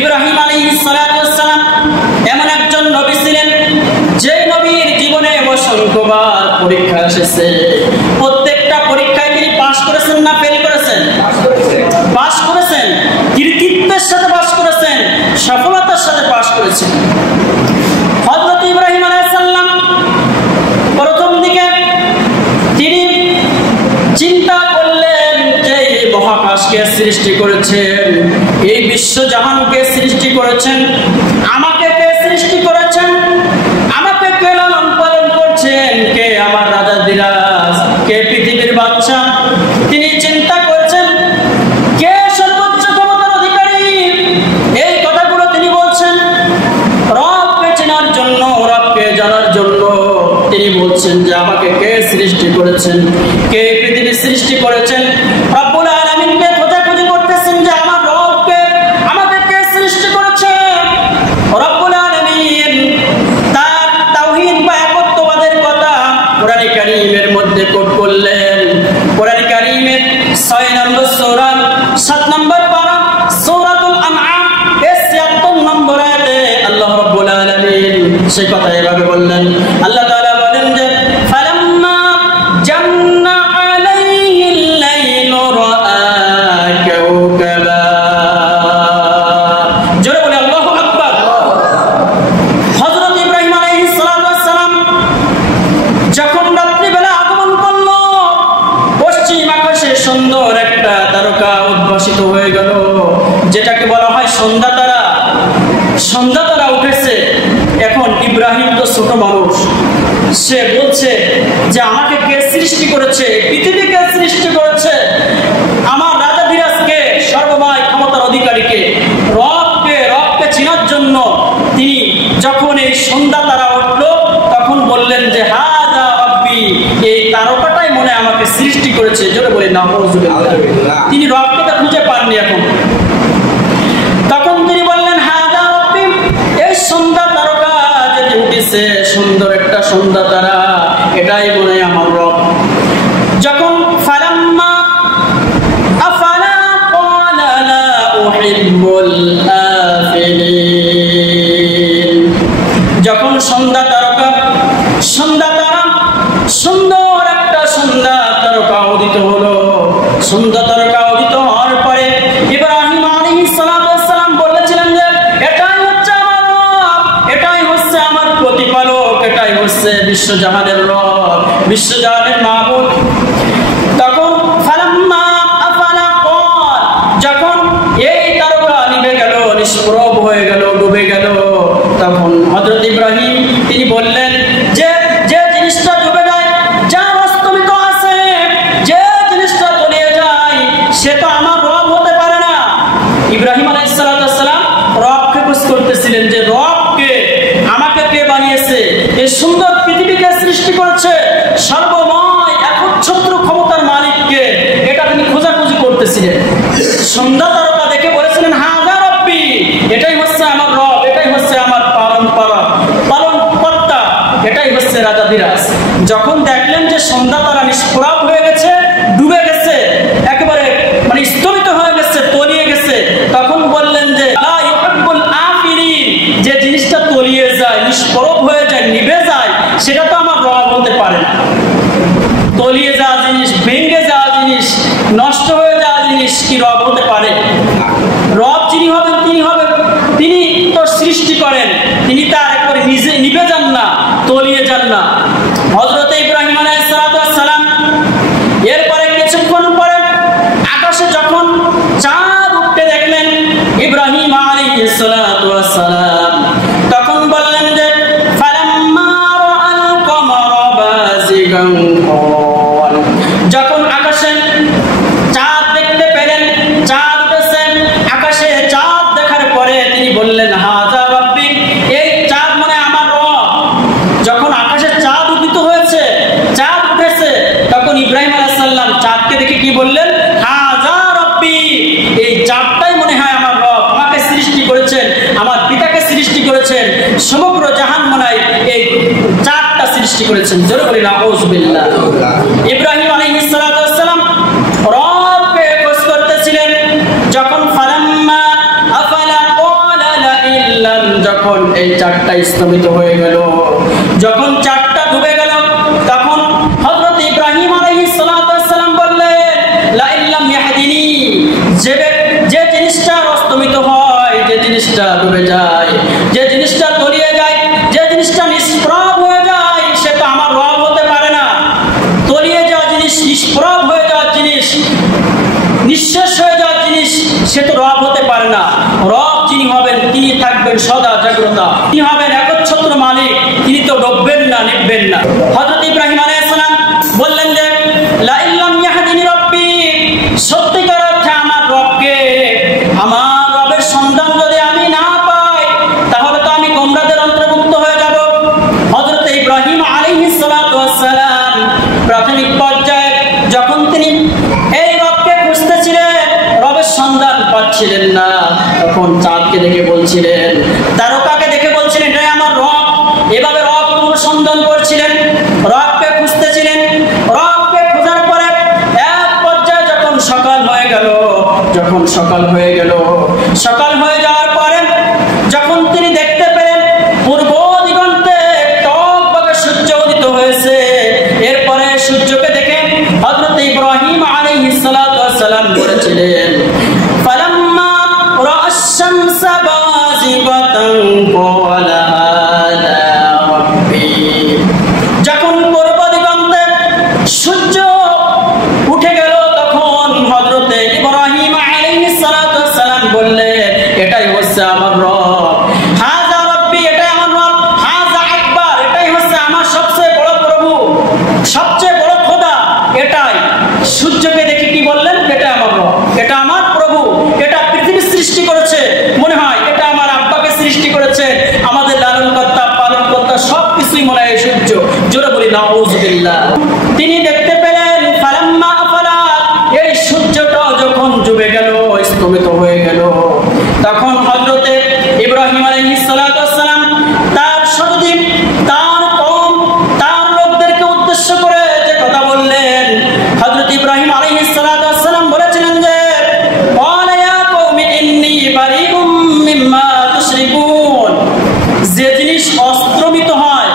ইব্রাহিম আলাইহিস সালাতু ওয়াস সালাম এমন একজন নবী ছিলেন যে নবীর জীবনে অসংখ্যবার পরীক্ষা এসেছে। প্রত্যেকটা পরীক্ষায় তিনি পাস করেছেন না ফেল করেছেন? পাস করেছেন, কৃতিত্বের সাথে পাস করেছেন, সফলতার সাথে পাস করেছেন। হযরত ইব্রাহিম আলাইহিস সালাম প্রথম দিকে তিনি চিন্তা করলেন যে মহাকাশকে সৃষ্টি করেছেন, এই বিশ্বজাহানকে সৃষ্টি করেছেন, আমাকে কে সৃষ্টি করেছেন, আমাকে কে লালন পালন করছেন, কে আমার রাজা দিরাজ, কে পৃথিবীর বাদশা। তিনি চিন্তা করছেন কে সর্বোচ্চ ক্ষমতার অধিকারী। এই কথাগুলো তিনি বলছেন রবকে চেনার জন্য, রবকে জানার জন্য। তিনি বলছেন যে আমাকে কে সৃষ্টি করেছেন, কে পৃথিবী সৃষ্টি করেছেন। রব্বুল আলামিনকে খোঁজাখুঁজি করতেছেন যে আমার রবকে, আমাকে কে সৃষ্টি করেছে। রব্বুল আলামিন তার তাওহীদ বা একত্ববাদের কথা কোরআন কারীমের মধ্যে কোট করলেন। কোরআন কারীমের 6 নম্বর সূরা 7 নম্বর পারা সূরাতুল আনআম 76 নম্বর আয়াতে আল্লাহ রাব্বুল আলামিন সেই কথা এভাবে বললেন। আল্লাহ তাআলা বলেন যে ফালাম্মা জান্না আলাইহিল লাইলু রাআ কাওকাবা। জোরে বলে আল্লাহু আকবার। হযরত ইব্রাহিম আলাইহিস সালাতু ওয়াস সালাম যখন রাত্রিবেলা আগমন করলো, পশ্চিম আকাশে সুন্দর একটা তারকা উদ্ভাসিত হয়ে গেল, যেটাকে বলা হয় সন্ধ্যা তারা। সন্ধ্যা তারা উঠেছে। এখন ইব্রাহিম তো ছোট মানুষ, সে বলছে যে আমাকে কে সৃষ্টি করেছে, পৃথিবীকে সৃষ্টি করেছে, আমার রাজা ধীরাজকে, সর্বময় ক্ষমতার অধিকারীকে, রবকে চেনার জন্য তিনি যখন এই সন্ধ্যা তারা উঠলো তখন বললেন যে হাযা রব্বি, এই তারকাটাই মনে আমাকে সৃষ্টি করেছে। জোরে বলে নাউযুবিল্লাহ। তিনি রবকে তো খুঁজে পাননি। এখন তখন তিনি বললেন হাযা রব্বি, এই সন্ধ্যা তারকা যেটি উঠেছে, সুন্দর একটা সন্ধ্যা তারা, এটাই মনে আমার রব। যখন ফালাম্মা আফালা ক্বালা লা উহিব্বুল আফিলিন, যখন সন্ধ্যা তারকা, সন্ধ্যা তারা, সুন্দর একটা সন্ধ্যা তারকা উদিত হলো। সন্ধ্যা তারকা উদিত হওয়ার পরে ইব্রাহিম আলাইহিস সালাতু ওয়াস সালাম বলেছিলেন যে এটাই হচ্ছে আমার রব, এটাই হচ্ছে আমার প্রতিপালক, এটাই হচ্ছে বিশ্বজাহানের রব, বিশ্বজাহানের মাবুদ। তখন ফালাম্মা আফালা ক্বাল, যখন এই তারকা নিভে গেল, নিষ্প্রভ হয়ে গেল, ডুবে গেল, তখন হযরত ইব্রাহিম তিনি বললেন যে যে জিনিসটা ডুবে যায়, যা অস্তমিত আছে, যে জিনিসটা তলিয়ে যায়, সে তো আমার রব হতে পারে না। ইব্রাহিম আলাইহিস সালাতু ওয়াস সালাম রবকে খোঁজ করতেছিলেন যে রবকে, আমাকে কে বানিয়েছে, এই সুন্দর পৃথিবীকে সৃষ্টি করেছে, সর্বময় একচ্ছত্র ক্ষমতার মালিককে, এটা তিনি খোঁজাখুঁজি করতেছিলেন। সন্ধ্যা তারকা দেখে বলেছিলেন হাযা রব্বি, এটাই হচ্ছে আমার রব, এটাই হচ্ছে আমার পালন কর্তা, এটাই হচ্ছে রাজা ধীরাজ। যখন দেখলেন যে সন্ধ্যা তারা নিষ্প্রভ হয়ে গেছে, ডুবে গেছে, একেবারে মানে স্থগিত হয়ে গেছে, তলিয়ে গেছে, তখন বললেন যে লা ইউহিব্বুল আফিলিন, যে জিনিসটা তলিয়ে যায়, নিষ্প্রভ হয়ে যায়, নিভে যায়, সেটা তো আমার রব হতে পারে না। তলিয়ে যাওয়া জিনিস, ভেঙে যাওয়া জিনিস, নষ্ট হয়ে যাওয়া জিনিস কি রব হতে পারে? রব যিনি হবেন তিনি তো সৃষ্টি করেন, তিনি তার একবার নিজে নিভে যান না, তলিয়ে যান না। হযরত ইব্রাহিম আলাইহিস সালাতু ওয়াস সালাম এরপরে কিছুক্ষণ পরে আকাশে যখন চাঁদ উঠতে দেখলেন ইব্রাহিম আলাইহিস সালাতু ওয়াস সালাম, তখন বললেন যে ফালাম্মা রাআল কমারা বাযিগান ক্বাল, যখন আকাশে চাঁদ দেখতে পেলেন, চাঁদ উঠেছে আকাশে, চাঁদ দেখার পরে তিনি বললেন হাযা রব্বি, এই চাঁদ মানে আমার রব। যখন আকাশে চাঁদ উদিত হয়েছে, চাঁদ উঠেছে, তখন ইব্রাহিম আলাইহিস সালাম চাঁদকে দেখে কি বললেন হাযা রব্বি, এই চাঁদটাই মনে হয় আমার রব, আমাকে সৃষ্টি করেছেন, আমার পিতাকে সৃষ্টি করেছেন, সমগ্র জাহান মনায় এই চাঁদটা সৃষ্টি করেছেন। জোরে বলি নাউযুবিল্লাহ। ইব্রাহিম আলাইহিস সালাতু ওয়াস সালাম রবকে খোঁজ করতেছিলেন। যখন ফালাম্মা আফালা ওয়াসাল্লাম যখন এই চারটা স্থগিত হয়ে গেল, যখন চারটা ডুবে গেল, তখন হযরত ইব্রাহিম আলাইহিস সালাতু ওয়াস সালাম বললেন, লা ইল্লাম ইয়াহদিনি, যে জিনিসটা অস্তমিত হয়, যে জিনিসটা ডুবে যায়, যে জিনিসটা তলিয়ে যায়, যে জিনিসটা নিষ্প্রভ হয়ে যায়, সেটা আমার রব হতে পারে না। তলিয়ে যাওয়া জিনিস, নিষ্প্রভ হয়ে যাওয়া জিনিস, নিঃশেষ হয়ে যাওয়া জিনিস, সে তো রব হতে পারে না। রব যিনি হবেন তিনি থাকবেন সদা জাগ্রত, তিনি হবেন একচ্ছত্র মালিক, তিনি তো ডুববেন না, নিভবেন না। হযরত ইব্রাহিম আলাইহিস সালাম বললেন যে লা ইল্লাম ইয়াহদিনি রব্বি, সত্যিকার অর্থে আমার রবকে, আমার রবের সন্ধান যদি আমি না পাই তাহলে তো আমি গোমরাহদের অন্তর্ভুক্ত হয়ে যাব। হযরত ইব্রাহিম আলাইহিস সালাতু ওয়াস সালাম প্রাথমিক পর্যায়ে যখন তিনি এই রবকে খুঁজতেছিলেন, রবের সন্ধান পাচ্ছিলেন না, তখন চাঁদকে দেখে বলছিলেন, তারকাকে দেখে বলছিলেন, হে আমার রব। এভাবে রব অনুসন্ধান করছিলেন, রবকে খুঁজতেছিলেন। রবকে খোঁজার পরে এক পর্যায়ে যখন সকাল হয়ে গেল, সকাল হয়ে যাওয়ার পরে যখন তিনি দেখতে পেলেন পূর্ব দিগন্তে টকবগে সূর্য উদিত হয়েছে, এরপরে সূর্যকে দেখে হযরত ইব্রাহিম আলাইহিস সালাতু ওয়াস সালাম বলেছিলেন, ফালাম্মা রাআশ শামসা বাযিগাতান ক্বালা হাযা রাব্বি, যখন পূর্ব দিগন্তে সূর্য উঠে গেল তখন হযরত ইব্রাহিম আলাইহিস সালাতু ওয়াস সালাম বললেন, এটাই হচ্ছে আমার রব, হাযা রাব্বি, এটাই আমার রব, হাযা আকবার, এটাই হচ্ছে আমার সবচেয়ে বড় প্রভু, সবচেয়ে বড় খোদা, এটাই। সূর্যকে দেখে কি বললেন, এটা আমার রব, এটা আমার প্রভু, এটা পৃথিবী সৃষ্টি করেছে, মনে হয় এটা আমার আব্বাকে সৃষ্টি করেছে, আমাদের লালনকর্তা পালনকর্তা সবকিছুই মনে হয় সূর্য। জোরে বলি নাউযুবিল্লাহ। তিনি দেখতে পেলেন ফালাম্মা আফালাত, এই সূর্যটা যখন ডুবে গেল, স্তমিত হয়ে গেল, তখন হযরত ইব্রাহিম আলাইহিস সালাতু ওয়াস সালাম তার সতীর্থ, তার কওম, তার লোকদেরকে উদ্দেশ্য করে যে কথা বললেন, হযরত ইব্রাহিম আলাইহিস সালাতু ওয়াস সালাম বলেছিলেন যে ক্বালা ইয়া কওমি ইন্নী বারিউম মিম্মা তুশরিকুন, যে জিনিস অস্তমিত হয়,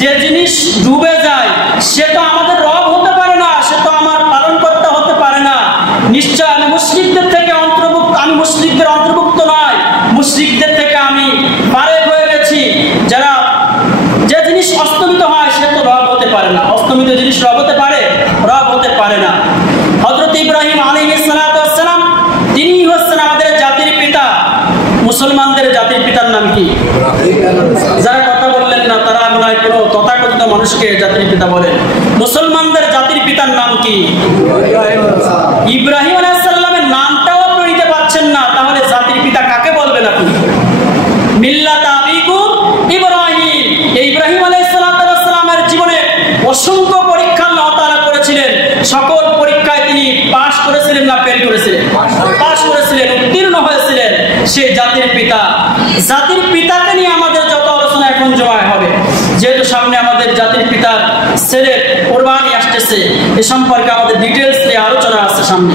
যে জিনিস ডুবে যায়, সে তো আমাদের রব হতে পারে না, সে তো আমার পালনকর্তা হতে পারে না। নিশ্চয় আমি মুশরিকদের থেকে অন্তর্ভুক্ত, আমি মুশরিকদের অন্তর্ভুক্ত নয়, মুশরিকদের থেকে আমি পারে হয়ে গেছি। যারা যে জিনিস অস্তমিত হয় সে তো রব হতে পারে না, অস্তমিত জিনিস রব হতে পারে? রব হতে পারে না। হযরত ইব্রাহিম আলাইহিস সালাতু ওয়াস সালাম তিনি হচ্ছেন আমাদের জাতির পিতা। মুসলমানদের জাতির পিতার নাম কি? যারা কথা বললেন না তারা মনে হয় কোনো তথাকথিত মানুষকে জাতির পিতা বলেন। মুসলমানদের জাতির পিতার নাম কি? ইব্রাহিম আলাইহিস সালামের নামটাও আপনি নিতে পারছেন না, তাহলে জাতির পিতা কাকে বলবেন আপনি? মিল্লাত আবিকুম ইব্রাহিম। ইব্রাহিম আলাইহিস সালামের জীবনে অসংখ্য পরীক্ষা আল্লাহ তাআলা করেছিলেন, সকল পরীক্ষায় তিনি পাস করেছিলেন না ফেল করেছিলেন? পাস করেছিলেন, উত্তীর্ণ হয়েছিলেন। সে জাতির পিতা, জাতির পিতাকে নিয়ে আমাদের যত আলোচনা এখন জমা হবে, যেহেতু সামনে আমাদের জাতির পিতার ছেলে কুরবানি আসতেছে, এ সম্পর্কে আমাদের ডিটেলস নিয়ে আলোচনা আছে সামনে।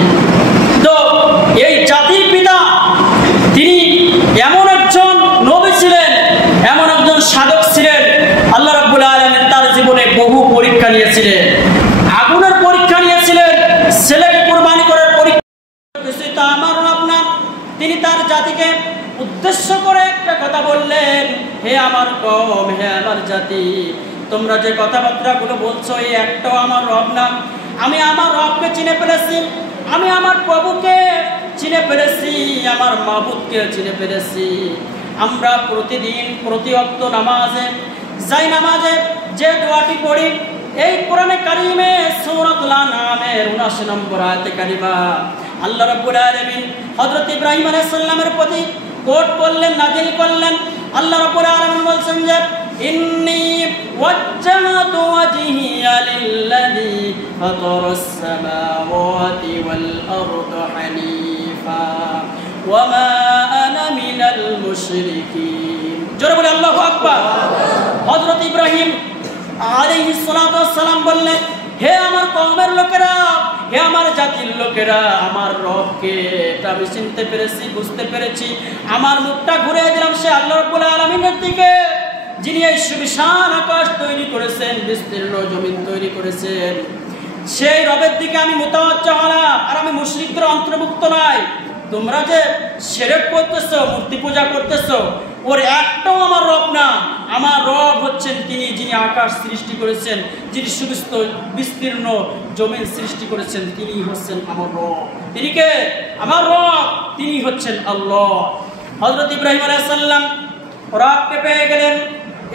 তো এই জাতির পিতা তিনি এমন একজন নবী ছিলেন, এমন একজন সাধক ছিলেন, আল্লাহ রাব্বুল আলামিন তার জীবনে বহু পরীক্ষা নিয়েছিলেন, আগুনের পরীক্ষা নিয়েছিলেন, ছেলেকে কুরবানি করার পরীক্ষা। আমার রব না, তিনি তার জাতিকে উদ্দেশ্য করে একটা কথা বললেন, হে আমার কওম, হে আমার জাতি, তোমরা যে কথাবার্তাগুলো বলছো এই একটাও আমার রব না। আমি আমার রবকে চিনে ফেলেছি, আমি আমার প্রভুকে চিনে ফেলেছি, আমার মাবুদকে চিনে ফেলেছি। আমরা প্রতিদিন প্রতি ওয়াক্ত নামাজে যাই, নামাজে যে দোয়াটি পড়ি, এই কোরআনে কারিমে সূরাতুল আনআমের ৭৯ নম্বর আয়াতে কারিমা আল্লাহ রাব্বুল আলামিন হযরত ইব্রাহিম আলাইহিস সালামের প্রতি কোট করলেন, নাযিল করলেন। আল্লাহ রাব্বুল আলামিন বলছেন যে ইন্নী ওয়াজ্জাহতু ওয়াজহিয়া লিল্লাযী ফাতারাস সামাওয়াতি ওয়াল আরদা হানিফা ওয়া মা আনা মিনাল মুশরিকিন। জোরে বলে আল্লাহু আকবার। হযরত ইব্রাহিম আলাইহিস সালাতু ওয়াস সালাম বললেন, হে আমার কওমের লোকেরা, হে আমার জাতির লোকেরা, আমার রবকে এটা আমি চিনতে পেরেছি, বুঝতে পেরেছি। আমার মুখটা ঘুরে দিলাম সে আল্লাহ রাব্বুল আলামিনের দিকে, যিনি এই সুবিশাল আকাশ তৈরি করেছেন, বিস্তীর্ণ জমিন তৈরি করেছেন। সেই রবের দিকে আমি মুতাওয়াজ্জা হলাম। আর আমি মুশরিকদের অন্তর্ভুক্ত নাই। তোমরা যে শিরক করতেছো, মূর্তি পূজা করতেছো, ওর একটাও আমার রব না। আমার রব হচ্ছেন তিনি, যিনি আকাশ সৃষ্টি করেছেন, যিনি বিস্তীর্ণ জমিন সৃষ্টি করেছেন, তিনি হচ্ছেন আমার রব। তিনি কে? আমার রব, তিনি হচ্ছেন আল্লাহ। হযরত ইব্রাহিম আলাইহিস সালাম রবকে পেয়ে গেলেন।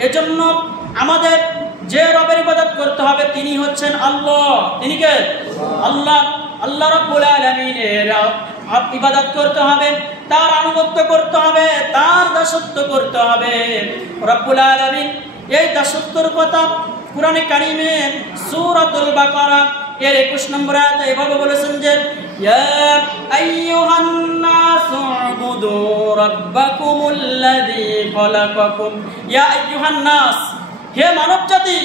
এজন্য আমাদের যে রবের ইবাদত করতে হবে তিনি হচ্ছেন আল্লাহ। তিনি কে? আল্লাহ। আল্লাহ রাব্বুল আলামিনের ইবাদত করতে হবে, তার আনুগত্য করতে হবে, তার দাসত্ব করতে হবে। রব্বুল আলামিন এই দাসত্বের কথা কুরআনে কারীমে সূরাতুল বাকারা এর 21 নম্বর আয়াতে এভাবে বলেছেন যে ইয়া আইয়ুহান নাসু উবুদু রাব্বাকুমুল্লাযী খালাকাকুম। ইয়া আইয়ুহান নাস, হে মানব জাতি,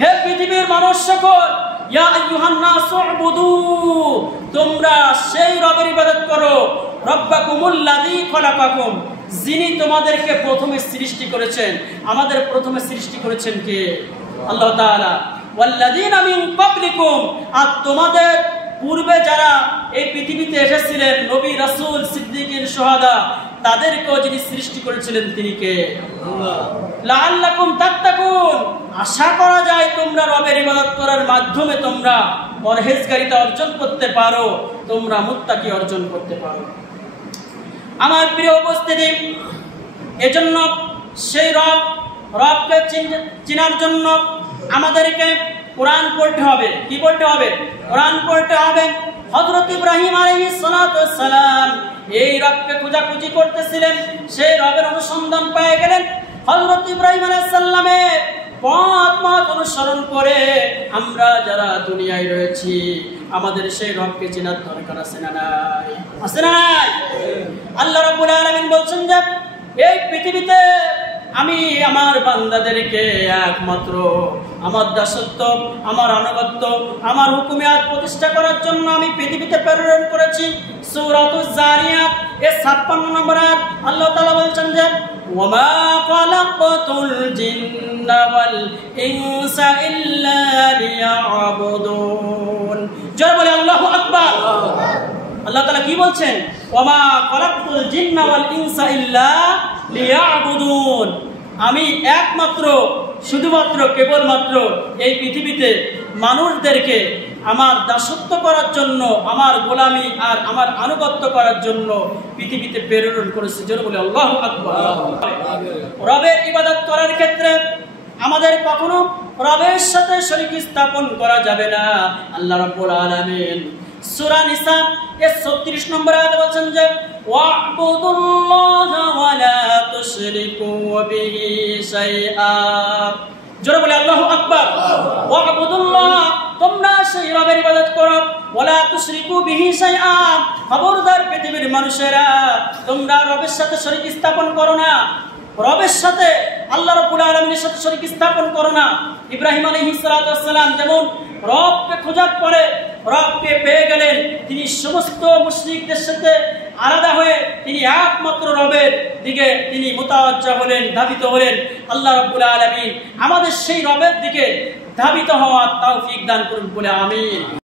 হে পৃথিবীর মানুষ সকল, ইয়া আইয়ুহান নাসু উবুদু, তোমরা সেই রবের ইবাদত করো, রাব্বাকুমুল্লাযী খালাকাকুম, যিনি তোমাদেরকে প্রথমে সৃষ্টি করেছেন। আমাদের প্রথমে সৃষ্টি করেছেন কে? আল্লাহ তাআলা। ওয়াল্লাযীনা মিন ক্বাবলিকুম, আর তোমাদের পূর্বে যারা এই পৃথিবীতে এসেছিলেন, নবী, রাসূল, সিদ্দিকিন, শুহাদা, তাদেরকেও যিনি সৃষ্টি করেছিলেন তিনি কে? আল্লাহ। লাআল্লাকুম তাত্তাকুন, আশা করা যায় তোমরা রবের ইবাদত করার মাধ্যমে তোমরা পরহেজগারিতা অর্জন করতে পারো, তোমরা মুত্তাকি অর্জন করতে পারো। আমার প্রিয় উপস্থিতি, এজন্য সেই রবকে চেনার জন্য আমাদেরকে কোরআন পড়তে হবে। কি পড়তে হবে? কোরআন পড়তে হবে। হযরত ইব্রাহিম আলাইহিস সালাতু ওয়াস সালাম এই রবকে খোঁজাখুঁজি করতেছিলেন, সেই রবের অনুসন্ধান পেয়ে গেলেন। হযরত ইব্রাহিম আলাইহিস সালামের পথ অনুসরণ করে আমরা যারা দুনিয়ায় রয়েছি, আমাদের সেই রবকে চেনার দরকার আছে না নাই? আছে না নাই? আল্লাহ রাব্বুল আলামিন বলছেন যে এই পৃথিবীতে আমি আমার বান্দাদেরকে একমাত্র আমার দাসত্ব, আমার আনুগত্য, আমার হুকুমিয়াত প্রতিষ্ঠা করার জন্য আমি পৃথিবীতে প্রেরণ করেছি। সূরাতুজ জারিয়াত এর 56 নম্বর আয়াত আল্লাহ তাআলা বলছেন যে ওয়ামা খালাকতুল জিন্না ওয়াল ইনসা ইল্লা লিয়াবুদুন। জোরে বলে আল্লাহু আকবার। আল্লাহ তাআলা কি বলছেন? ওয়ামা খালাকতুল জিন্না ওয়াল ইনসা ইল্লা লিয়াবুদুন। আমি একমাত্র, শুধুমাত্র, কেবলমাত্র এই পৃথিবীতে মানুষদেরকে আমার দাসত্ব করার জন্য, আমার গোলামি আর আমার আনুগত্য করার জন্য পৃথিবীতে প্রেরণ করেছি। জোরে বলে আল্লাহু আকবার। রবের ইবাদত করার ক্ষেত্রে আমাদের কখনো রবের সাথে শরীক স্থাপন করা যাবে না। আল্লাহ রাব্বুল আলামিন সূরা নিসা এর 36 নম্বর আয়াতে বলেন যে ওয়া'বুদুল্লাহা ওয়া লা তুশরিকু বিহি শাইআ। জোরে বলে আল্লাহু আকবার। ওয়া'বুদুল্লাহ, তোমরা সেই রবের ইবাদত করো, ওয়া লা তুশরিকু বিহি শাইআ, খবরদার পৃথিবীর মানুষেরা তোমরা রবের সাথে শরীক স্থাপন করো না। রবের সাথে, আল্লাহ রাব্বুল আলামিনের সাথে শরীক স্থাপন করো না। ইব্রাহিম আলাইহিস সালাতু ওয়াস সালাম যেমন রবকে খোঁজার পরে রবকে পেয়ে গেলেন, তিনি সমস্ত মুশরিকদের সাথে আলাদা হয়ে তিনি একমাত্র রবের দিকে তিনি মুতাওয়াজ্জা হলেন, ধাবিত হলেন। আল্লাহ রাব্বুল আলামিন আমাদের সেই রবের দিকে ধাবিত হওয়ার তৌফিক দান করুন বলে আমিন।